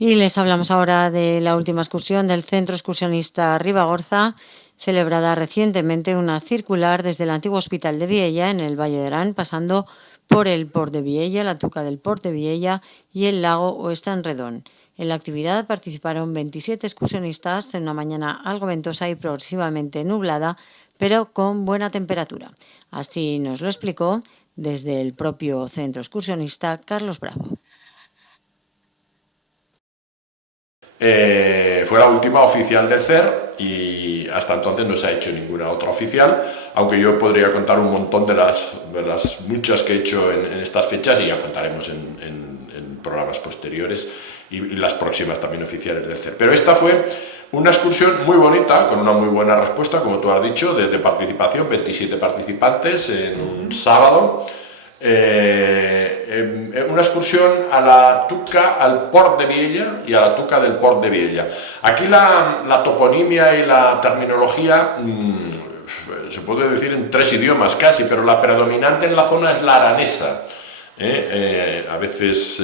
Y les hablamos ahora de la última excursión del Centro Excursionista Ribagorza, celebrada recientemente una circular desde el antiguo Hospital de Viella, en el Valle de Arán, pasando por el Port de Viella, la Tuca del Port de Viella y el lago Oestanredón. En la actividad participaron 27 excursionistas en una mañana algo ventosa y progresivamente nublada, pero con buena temperatura. Así nos lo explicó desde el propio centro excursionista Carlos Bravo. Fue la última oficial del CER y hasta entonces no se ha hecho ninguna otra oficial, aunque yo podría contar un montón de las muchas que he hecho en estas fechas, y ya contaremos en programas posteriores y las próximas también oficiales del CER. Pero esta fue una excursión muy bonita, con una muy buena respuesta, como tú has dicho, de participación, 27 participantes en un sábado. Una excursión a la Tuca, al Port de Viella y a la Tuca del Port de Viella. Aquí la toponimia y la terminología se puede decir en 3 idiomas casi, pero la predominante en la zona es la aranesa. A veces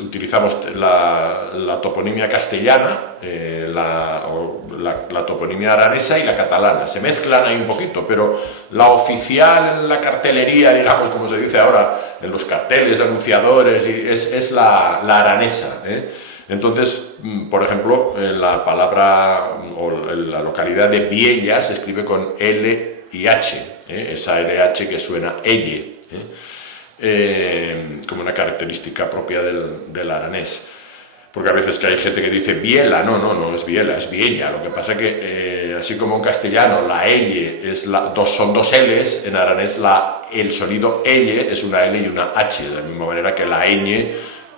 utilizamos la toponimia castellana, la toponimia aranesa y la catalana. Se mezclan ahí un poquito, pero la oficial en la cartelería, digamos, como se dice ahora, en los carteles anunciadores, es la aranesa. Entonces, por ejemplo, la palabra o la localidad de Viella se escribe con L y H, esa LH que suena elle. Como una característica propia del aranés, porque a veces que hay gente que dice Biela, no es Biela, es Viella. Lo que pasa que así como en castellano la elle son dos L's, en aranés el sonido elle es una L y una H, de la misma manera que la ñ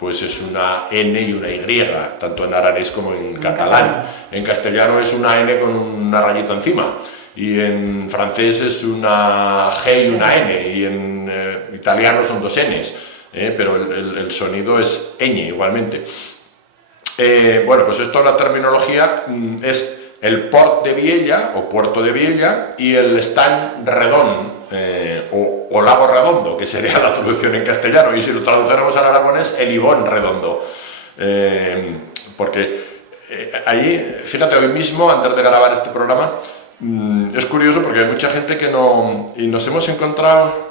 pues es una N y una Y, tanto en aranés como en catalán. En castellano es una N con una rayita encima, y en francés es una G y una N, y en italiano son dos Ns, pero el sonido es ñ igualmente. Bueno, pues esto, la terminología es el Port de Viella o Puerto de Viella y el Estany Redon o Lago Redondo, que sería la traducción en castellano, y si lo traducéramos al aragonés, el Ibón Redondo, porque ahí, fíjate, hoy mismo, antes de grabar este programa, es curioso porque hay mucha gente que no, y nos hemos encontrado,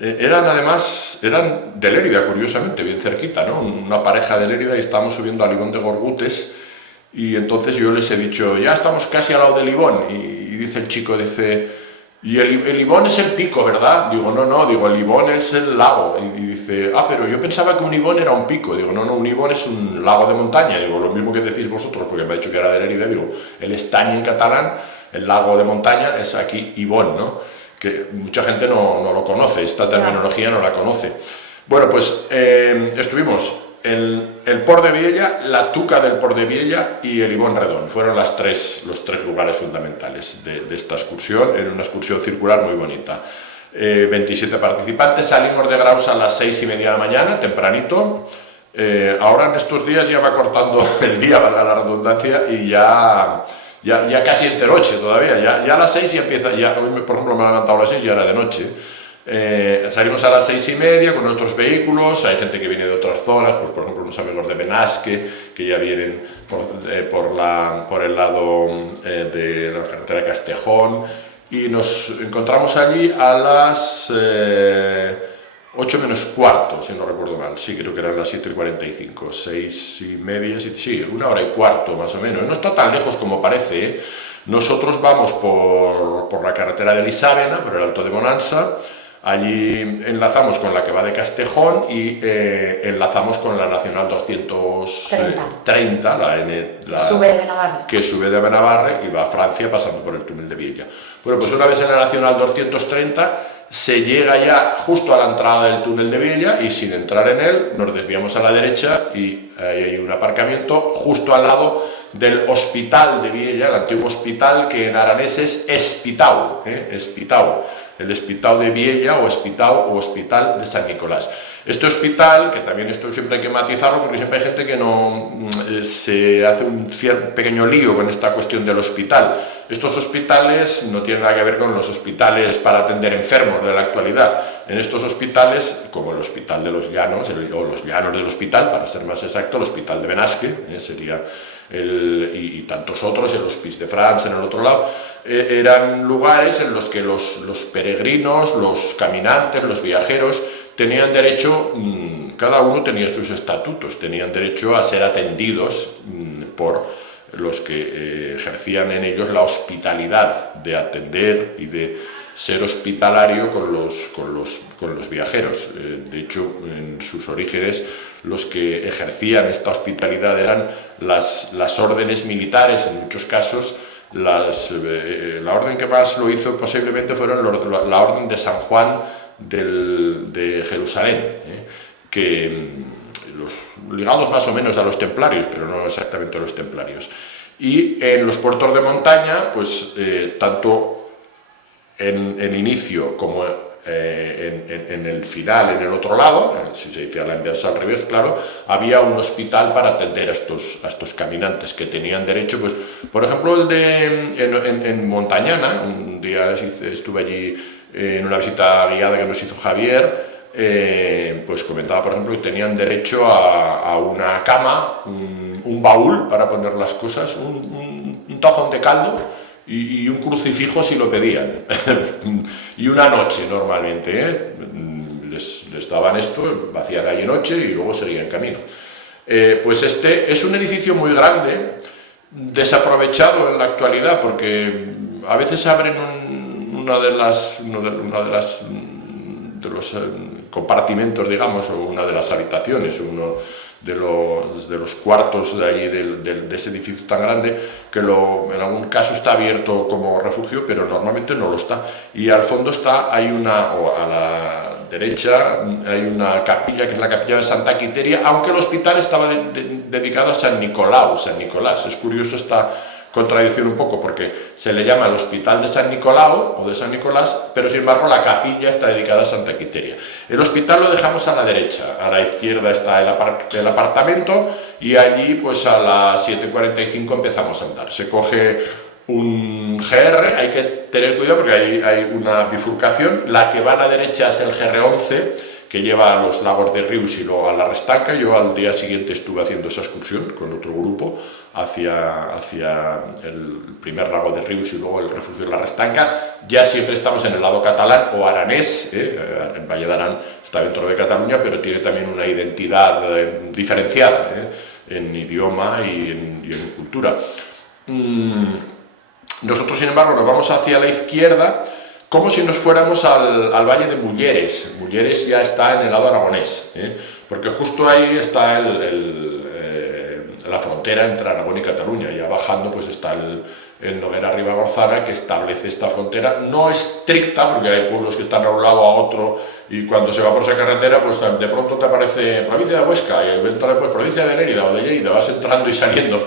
eran de Lérida, curiosamente, bien cerquita, ¿no? Una pareja de Lérida, y estábamos subiendo al Ibón de Gorgutes, y entonces yo les he dicho, ya estamos casi al lado del Ibón, y dice el chico, y el Ibón es el pico, ¿verdad? Digo, no, digo, el Ibón es el lago, y dice, pero yo pensaba que un Ibón era un pico. Digo, no, un Ibón es un lago de montaña. Digo, lo mismo que decís vosotros, porque me ha dicho que era de Lérida. Digo, el Estany en catalán, el lago de montaña, es aquí Ibón, ¿no? Que mucha gente no lo conoce, esta terminología no la conoce. Bueno, pues estuvimos el Port de Viella, la Tuca del Port de Viella y el Ibón Redón. Fueron los tres lugares fundamentales de esta excursión. Era una excursión circular muy bonita. 27 participantes, salimos de Graus a las 6:30 de la mañana, tempranito. Ahora en estos días ya va cortando el día, valga la redundancia, y ya casi es de noche todavía, ya a las 6 ya empieza, hoy por ejemplo me he levantado a las 6 y ya era de noche. Salimos a las 6:30 con nuestros vehículos. Hay gente que viene de otras zonas, pues por ejemplo unos amigos de Benasque, que ya vienen por el lado de la carretera de Castejón, y nos encontramos allí a las 8 menos cuarto, si no recuerdo mal. Sí, creo que eran las 7:45, 6:30, sí, 1 hora y cuarto más o menos. No está tan lejos como parece, ¿eh? Nosotros vamos por la carretera de Lisàvena, por el Alto de Bonanza. Allí enlazamos con la que va de Castejón y enlazamos con la Nacional 230, que sube de Benavarre y va a Francia pasando por el túnel de Viella. Bueno, pues una vez en la Nacional 230 se llega ya justo a la entrada del túnel de Viella, y sin entrar en él nos desviamos a la derecha y ahí hay un aparcamiento justo al lado del Hospital de Viella, el antiguo hospital, que en aranés es Espitau, Espitau. El Hospital de Viella o Hospital de San Nicolás. Este hospital, que también esto siempre hay que matizarlo, porque siempre hay gente que no se hace un pequeño lío con esta cuestión del hospital. Estos hospitales no tienen nada que ver con los hospitales para atender enfermos de la actualidad. En estos hospitales, como el Hospital de los Llanos, o los Llanos del Hospital, para ser más exacto, el Hospital de Benasque, sería y tantos otros, el Hospice de France en el otro lado, eran lugares en los que los peregrinos, los caminantes, los viajeros, tenían derecho, cada uno tenía sus estatutos, tenían derecho a ser atendidos por los que ejercían en ellos la hospitalidad de atender y de ser hospitalario con los viajeros. De hecho, en sus orígenes, los que ejercían esta hospitalidad eran las órdenes militares, en muchos casos. La orden que más lo hizo posiblemente fueron la Orden de San Juan de Jerusalén, que ligados más o menos a los templarios, pero no exactamente a los templarios. Y en los puertos de montaña, pues tanto en inicio como en el final, en el otro lado, si se dice a la inversa, al revés, claro, había un hospital para atender a estos caminantes que tenían derecho, pues, por ejemplo, en Montañana, un día estuve allí en una visita guiada que nos hizo Javier, pues comentaba, por ejemplo, que tenían derecho a una cama, un baúl para poner las cosas, un tazón de caldo y un crucifijo si lo pedían. Y una noche normalmente, les daban esto, vacían ahí noche y luego seguían camino. Pues este es un edificio muy grande, desaprovechado en la actualidad, porque a veces abren uno de los compartimentos, digamos, o una de las habitaciones, uno de los cuartos de allí de ese edificio tan grande, que en algún caso está abierto como refugio, pero normalmente no lo está. Y al fondo o a la derecha, hay una capilla, que es la capilla de Santa Quiteria, aunque el hospital estaba dedicado a San Nicolás. Es curioso esta contradicción un poco, porque se le llama el Hospital de San Nicolau o de San Nicolás, pero sin embargo la capilla está dedicada a Santa Quiteria. El hospital lo dejamos a la derecha, a la izquierda está el apartamento, y allí pues a las 7:45 empezamos a andar. Se coge un GR, hay que tener cuidado porque hay una bifurcación, la que va a la derecha es el GR11, que lleva a los lagos de Rius y luego a la Restanca. Yo al día siguiente estuve haciendo esa excursión con otro grupo hacia el primer lago de Rius y luego el refugio de la Restanca. Ya siempre estamos en el lado catalán o aranés, en Valle d'Aran está dentro de Cataluña, pero tiene también una identidad diferenciada en idioma y en cultura. Nosotros, sin embargo, nos vamos hacia la izquierda, como si nos fuéramos al Valle de Mulleres. Mulleres ya está en el lado aragonés, porque justo ahí está la frontera entre Aragón y Cataluña. Ya bajando pues está el Noguera Ribagorzana, que establece esta frontera, no estricta, porque hay pueblos que están a un lado a otro, y cuando se va por esa carretera, pues de pronto te aparece provincia de Huesca, y después provincia de Lérida o de Lleida, vas entrando y saliendo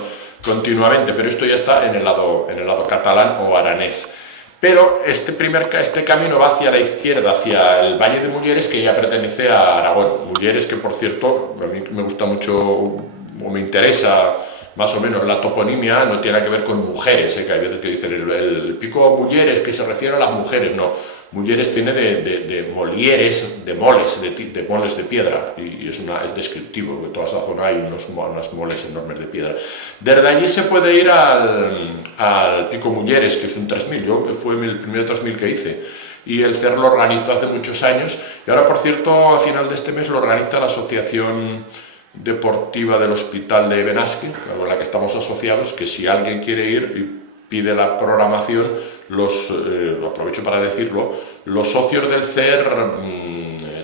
continuamente, pero esto ya está en el lado catalán o aranés. Pero este camino va hacia la izquierda, hacia el Valle de Mulleres, que ya pertenece a Aragón. Mulleres, que por cierto, a mí me gusta mucho, o me interesa más o menos la toponimia, no tiene nada que ver con mujeres, que hay veces que dicen el pico Mulleres, que se refiere a las mujeres. No, Mulleres viene de molieres, de moles de piedra, y es descriptivo, porque en toda esa zona hay unas moles enormes de piedra. Desde allí se puede ir al pico Mulleres, que es un 3000, fue el primer 3000 que hice, y el CER lo organizó hace muchos años, y ahora, por cierto, a final de este mes lo organiza la Asociación Deportiva del Hospital de Benasque, con la que estamos asociados, que si alguien quiere ir y pide la programación, lo aprovecho para decirlo, los socios del CER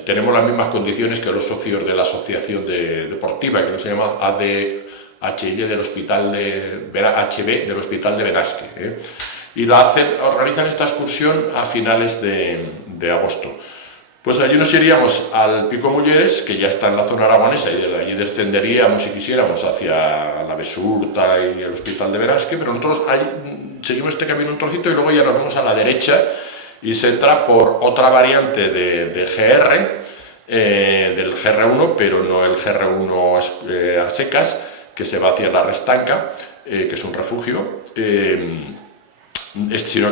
tenemos las mismas condiciones que los socios de la Asociación Deportiva, que se llama ADHL del Hospital HB del Hospital de Benasque, y organizan esta excursión a finales de agosto. Pues allí nos iríamos al Pico Mulleres, que ya está en la zona aragonesa, y desde allí descenderíamos, si quisiéramos, hacia la Besurta y el Hospital de Benasque, pero nosotros seguimos este camino un trocito y luego ya nos vamos a la derecha y se entra por otra variante de GR, del GR1, pero no el GR1 a secas, que se va hacia la Restanca, que es un refugio, sino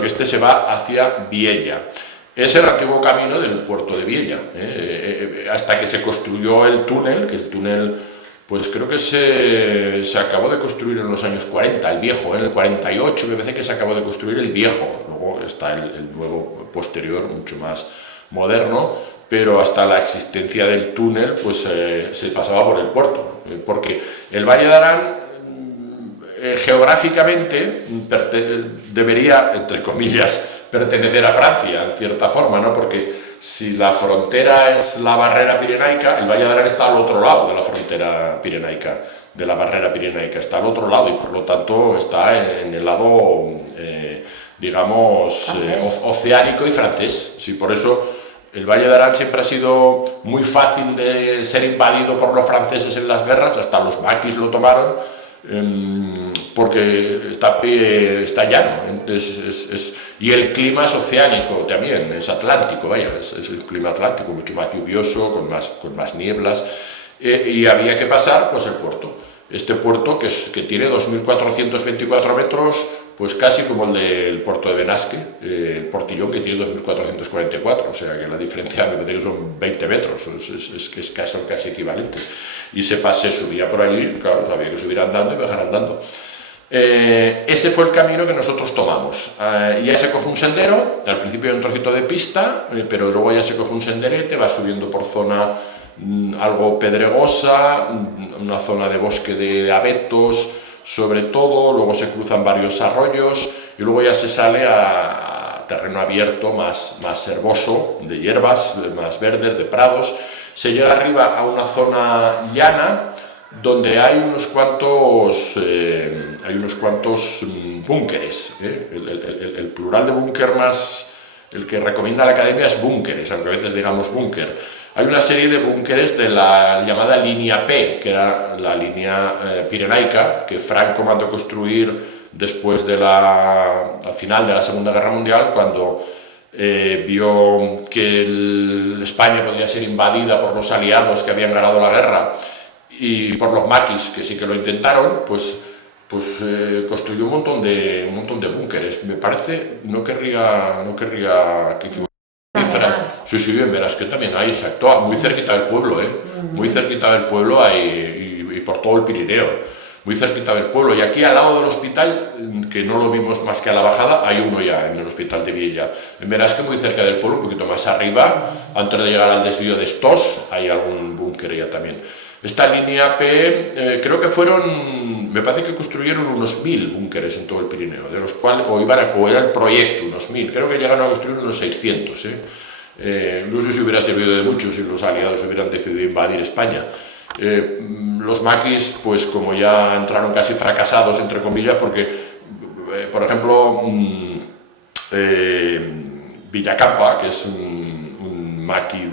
que este se va hacia Viella. Es el antiguo camino del puerto de Viella, hasta que se construyó el túnel, que el túnel pues creo que se acabó de construir en los años 40, el viejo, en el 48 me parece que se acabó de construir el viejo, luego está el nuevo posterior, mucho más moderno, pero hasta la existencia del túnel pues se pasaba por el puerto, porque el Valle de Arán geográficamente debería, entre comillas, pertenecer a Francia, en cierta forma, ¿no? Porque si la frontera es la barrera pirenaica, el Valle de Arán está al otro lado de la frontera pirenaica, de la barrera pirenaica, está al otro lado y por lo tanto está en el lado, digamos, oceánico y francés. Sí, por eso el Valle de Arán siempre ha sido muy fácil de ser invadido por los franceses en las guerras, hasta los maquis lo tomaron, porque está llano, y el clima es oceánico también, es atlántico, vaya, es el clima atlántico, mucho más lluvioso, con más nieblas, y había que pasar pues el puerto. Este puerto que tiene 2.424 metros, pues casi como el del puerto de Benasque, el Portillón, que tiene 2.444, o sea que la diferencia me parece que son 20 metros, es casi equivalente. Y se subía por allí, claro, había que subir andando y bajar andando. Ese fue el camino que nosotros tomamos. Ya se coge un sendero, al principio hay un trocito de pista, pero luego ya se coge un senderete, va subiendo por zona algo pedregosa, una zona de bosque de abetos, sobre todo, luego se cruzan varios arroyos y luego ya se sale a terreno abierto, más herboso, de hierbas, más verdes, de prados. Se llega arriba a una zona llana donde hay unos cuantos búnkeres. El plural de búnker más, el que recomienda la academia es búnkeres, aunque a veces digamos búnker. Hay una serie de búnkeres de la llamada línea P, que era la línea pirenaica, que Franco mandó construir después al final de la Segunda Guerra Mundial, cuando vio que España podía ser invadida por los aliados que habían ganado la guerra y por los maquis, que sí que lo intentaron, pues construyó un montón de búnkeres. Me parece, no querría que equivocarme. Sí, en Benasque también hay, exacto, muy cerquita del pueblo, muy cerquita del pueblo y por todo el Pirineo, muy cerquita del pueblo. Y aquí al lado del hospital, que no lo vimos más que a la bajada, hay uno ya en el hospital de Viella. En Benasque, muy cerca del pueblo, un poquito más arriba, antes de llegar al desvío de Estos, hay algún búnker ya también. Esta línea P, creo que me parece que construyeron unos 1.000 búnkeres en todo el Pirineo, de los cuales, o era el proyecto, unos 1.000, creo que llegaron a construir unos 600, no sé si hubiera servido de mucho si los aliados hubieran decidido invadir España. Los maquis, pues como ya entraron casi fracasados, entre comillas, porque, por ejemplo, Villacampa, que es un maqui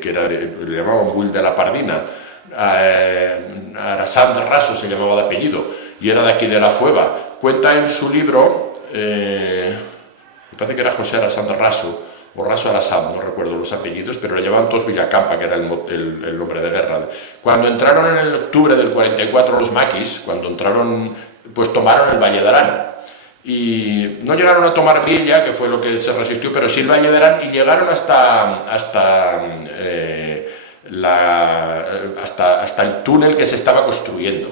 que le llamaban Bull de la Pardina, Arasán Raso se llamaba de apellido, y era de aquí de la Fueva. Cuenta en su libro, me parece que era José Arasán Raso, o Raso Arasán, no recuerdo los apellidos, pero le llamaban todos Villacampa, que era el nombre de guerra. Cuando entraron en el octubre del 44 los maquis, cuando entraron, pues tomaron el Valle de Arán. Y no llegaron a tomar Viella, que fue lo que se resistió, pero sí el Valle de Arán, y llegaron hasta el túnel que se estaba construyendo.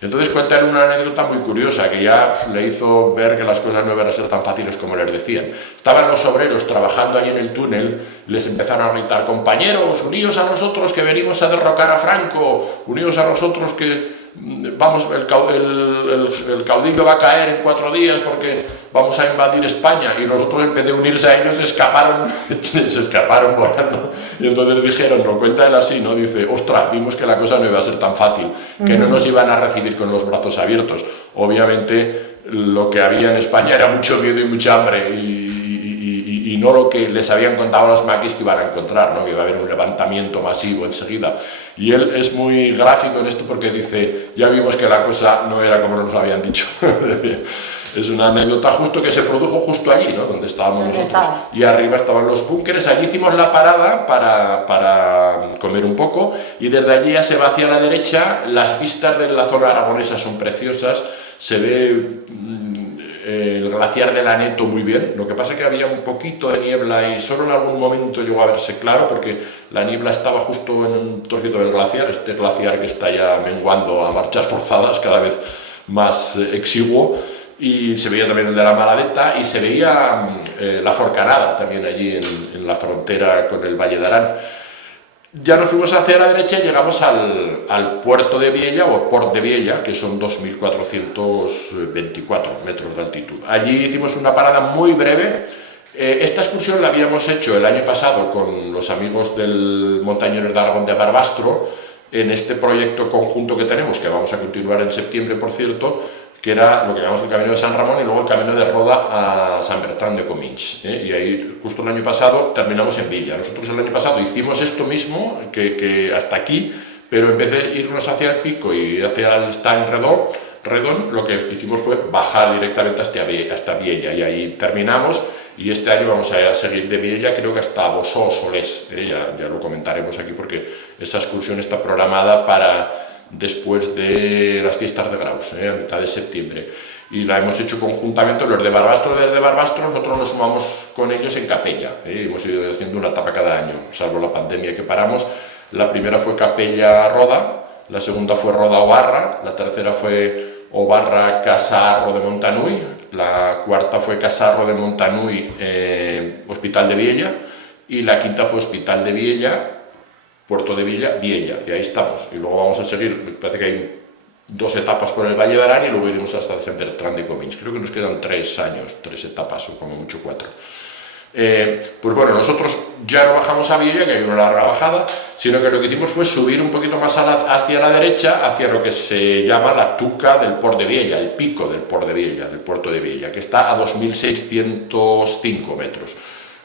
Entonces cuentan una anécdota muy curiosa que ya le hizo ver que las cosas no iban a ser tan fáciles como les decían. Estaban los obreros trabajando allí en el túnel y les empezaron a gritar: compañeros, uníos a nosotros que venimos a derrocar a Franco, uníos a nosotros que vamos, el caudillo va a caer en 4 días porque vamos a invadir España. Y los otros, en vez de unirse a ellos, se escaparon volando. Y entonces dijeron, lo cuenta él así, ¿no? Dice: ostras, vimos que la cosa no iba a ser tan fácil, que no nos iban a recibir con los brazos abiertos. Obviamente lo que había en España era mucho miedo y mucha hambre, y no lo que les habían contado los maquis que iban a encontrar, ¿no? Que iba a haber un levantamiento masivo enseguida. Y él es muy gráfico en esto porque dice: ya vimos que la cosa no era como nos habían dicho. Es una anécdota justo que se produjo justo allí, ¿no? Donde estábamos nosotros. Y arriba estaban los búnkeres. Allí hicimos la parada para comer un poco y desde allí ya se va hacia la derecha. Las vistas de la zona aragonesa son preciosas. Se ve el glaciar del Aneto muy bien. Lo que pasa es que había un poquito de niebla y solo en algún momento llegó a verse claro porque la niebla estaba justo en un trocito del glaciar, este glaciar que está ya menguando a marchas forzadas, cada vez más exiguo. Y se veía también el de la Maladeta y se veía la Forcanada también allí en la frontera con el Valle de Arán. Ya nos fuimos hacia la derecha y llegamos al puerto de Viella, o Port de Viella, que son 2.424 metros de altitud. Allí hicimos una parada muy breve. Esta excursión la habíamos hecho el año pasado con los amigos del Montañeros de Aragón de Barbastro, en este proyecto conjunto que tenemos, que vamos a continuar en septiembre, por cierto, que era lo que llamamos el Camino de San Ramón y luego el Camino de Roda a San Bertrán de Comins. Y ahí, justo el año pasado, terminamos en Villa. Nosotros el año pasado hicimos esto mismo, que hasta aquí, pero en vez de irnos hacia el pico y hacia el Estany Redon, lo que hicimos fue bajar directamente hasta Viella, y ahí terminamos. Y este año vamos a seguir de Viella, creo que hasta Bosó o Solés. Ya lo comentaremos aquí porque esa excursión está programada para después de las fiestas de Graus, a mitad de septiembre, y la hemos hecho conjuntamente. Los de Barbastro, desde Barbastro nosotros nos sumamos con ellos en Capella, hemos ido haciendo una etapa cada año, salvo la pandemia que paramos. La primera fue Capella-Roda, la segunda fue Roda-Obarra, la tercera fue Obarra-Casarro de Montanui, la cuarta fue Casarro de Montanui, Hospital de Viella, y la quinta fue Hospital de Viella, Puerto de Viella, y ahí estamos. Y luego vamos a seguir, me parece que hay 2 etapas por el Valle de Arán y luego iremos hasta San Bertrán de Comins. Creo que nos quedan 3 años, 3 etapas o como mucho 4. Pues bueno, nosotros ya no bajamos a Viella, que hay una larga bajada, sino que lo que hicimos fue subir un poquito más hacia la derecha, hacia lo que se llama la tuca del Port de Viella, el pico del Port de Viella, del puerto de Viella, que está a 2.605 metros.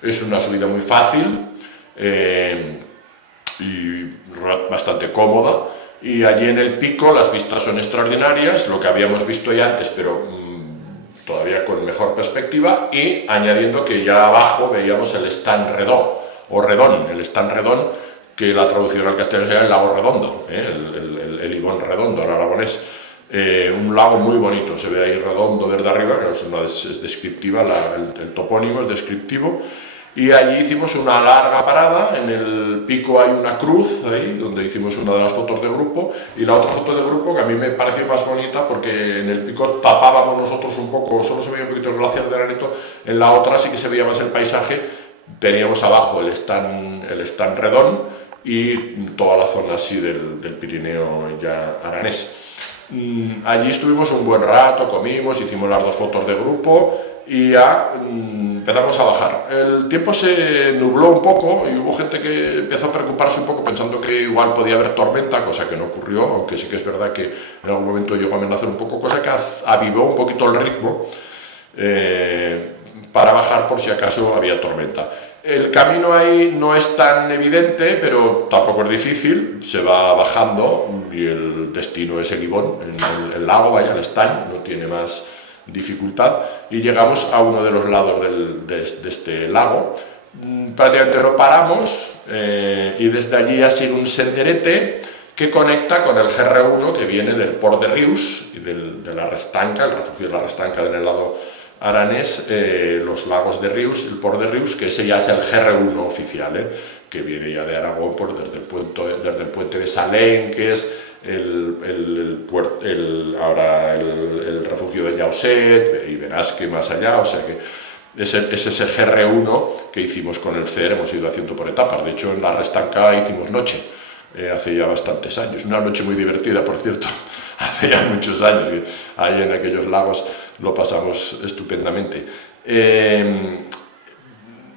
Es una subida muy fácil, y bastante cómoda, y allí en el pico las vistas son extraordinarias, lo que habíamos visto ya antes, pero todavía con mejor perspectiva, y añadiendo que ya abajo veíamos el Estany Redon, el Estany Redon, que la traducción al castellano sería el lago redondo, el Ibón redondo, el aragonés. Un lago muy bonito, se ve ahí redondo desde arriba, que es descriptiva, el topónimo es descriptivo. Y allí hicimos una larga parada, en el pico hay una cruz, ahí, donde hicimos una de las fotos de grupo, y la otra foto de grupo que a mí me pareció más bonita porque en el pico tapábamos nosotros un poco, solo se veía un poquito el glaciar de Aneto, en la otra sí que se veía más el paisaje, teníamos abajo el Estany Redon y toda la zona así del Pirineo ya aranés. Allí estuvimos un buen rato, comimos, hicimos las 2 fotos de grupo y ya empezamos a bajar. El tiempo se nubló un poco y hubo gente que empezó a preocuparse un poco pensando que igual podía haber tormenta, cosa que no ocurrió, aunque sí que es verdad que en algún momento llegó a amenazar un poco, cosa que avivó un poquito el ritmo para bajar por si acaso había tormenta. El camino ahí no es tan evidente, pero tampoco es difícil, se va bajando y el destino es el Ibón, el lago, vaya, el Estany, no tiene más dificultad, y llegamos a uno de los lados de este lago. Prácticamente lo paramos y desde allí ya sigue un senderete que conecta con el GR1 que viene del Port de Rius y de la Restanca, el refugio de la Restanca en el lado aranés, los lagos de Rius, el Port de Rius, que ese ya es el GR1 oficial, que viene ya de Aragón desde el puente de Salén, que es el refugio de Llauset, y Benasque más allá, o sea que es ese GR1 que hicimos con el CER, hemos ido haciendo por etapas. De hecho en la Restanca hicimos noche, hace ya bastantes años, una noche muy divertida, por cierto, hace ya muchos años, que ahí en aquellos lagos lo pasamos estupendamente.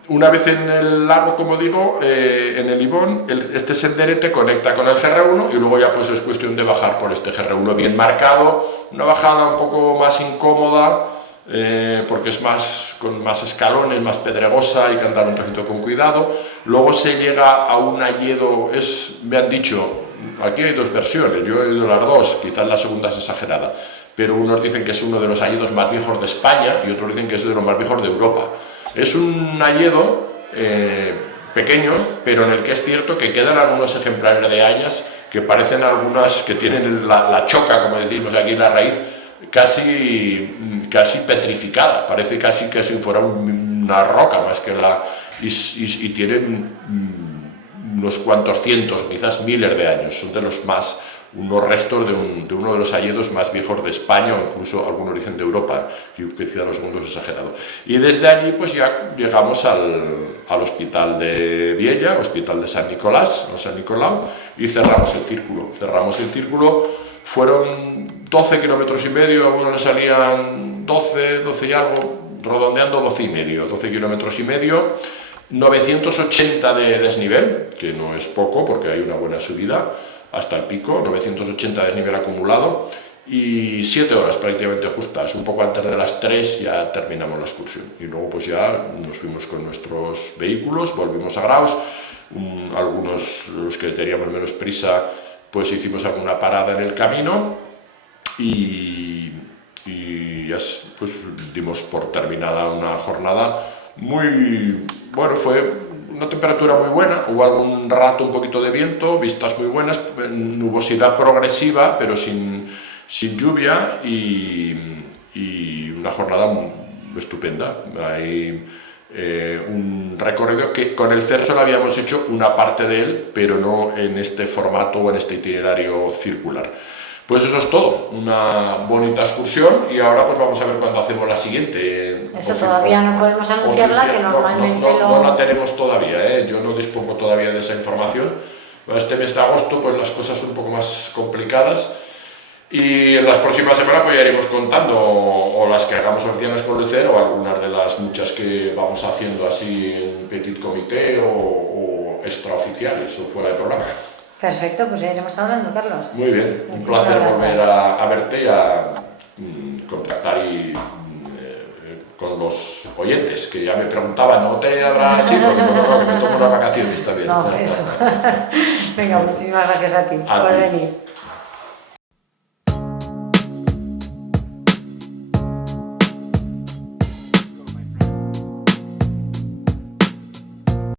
Una vez en el lago, como digo, en el Ibón, este senderete conecta con el GR1 y luego ya pues es cuestión de bajar por este GR1 bien marcado, una bajada un poco más incómoda, porque es con más escalones, más pedregosa, hay que andar un trocito con cuidado. Luego se llega a un hayedo, me han dicho, aquí hay 2 versiones, yo he ido las 2, quizás la segunda es exagerada, pero unos dicen que es uno de los hayedos más viejos de España y otros dicen que es de los más viejos de Europa. Es un hayedo pequeño, pero en el que es cierto que quedan algunos ejemplares de hayas que parecen algunas que tienen la choca, como decimos aquí, la raíz casi petrificada, parece casi que si fuera una roca más que y tienen unos cuantos cientos, quizás miles de años, son de los más, unos restos de uno de los hayedos más viejos de España o incluso algún origen de Europa, que quizá los segundos es exagerado. Y desde allí pues ya llegamos al hospital de Viella, hospital de San Nicolás, o San Nicolau, y cerramos el círculo. Fueron 12 kilómetros y medio, a algunos le salían 12 y algo, redondeando 12 y medio, 12 kilómetros y medio, 980 de desnivel, que no es poco porque hay una buena subida hasta el pico, 980 de desnivel acumulado, y 7 horas prácticamente justas, un poco antes de las 3 ya terminamos la excursión. Y luego pues ya nos fuimos con nuestros vehículos, volvimos a Graus, algunos, los que teníamos menos prisa, pues hicimos alguna parada en el camino y ya pues dimos por terminada una jornada muy, bueno, fue una temperatura muy buena, hubo algún rato un poquito de viento, vistas muy buenas, nubosidad progresiva pero sin lluvia y una jornada estupenda. Hay un recorrido que con el Cerso lo habíamos hecho una parte de él, pero no en este formato o en este itinerario circular. Pues eso es todo, una bonita excursión y ahora pues vamos a ver cuándo hacemos la siguiente. Eso todavía no podemos anunciarla, que normalmente no la tenemos todavía, yo no dispongo todavía de esa información. Este mes de agosto pues las cosas son un poco más complicadas y en las próximas semanas pues ya iremos contando o las que hagamos oficiales con el CER o algunas de las muchas que vamos haciendo así en petit comité o extraoficiales o fuera de programa. Perfecto, pues ya iremos hablando, Carlos. Muy bien, un Muchísimas placer gracias. volver a verte y a contactar con los oyentes, que ya me preguntaban, ¿no te habrá sido? Porque no, que me tomo unas vacaciones también. No, eso. Venga, muchísimas gracias a ti por venir.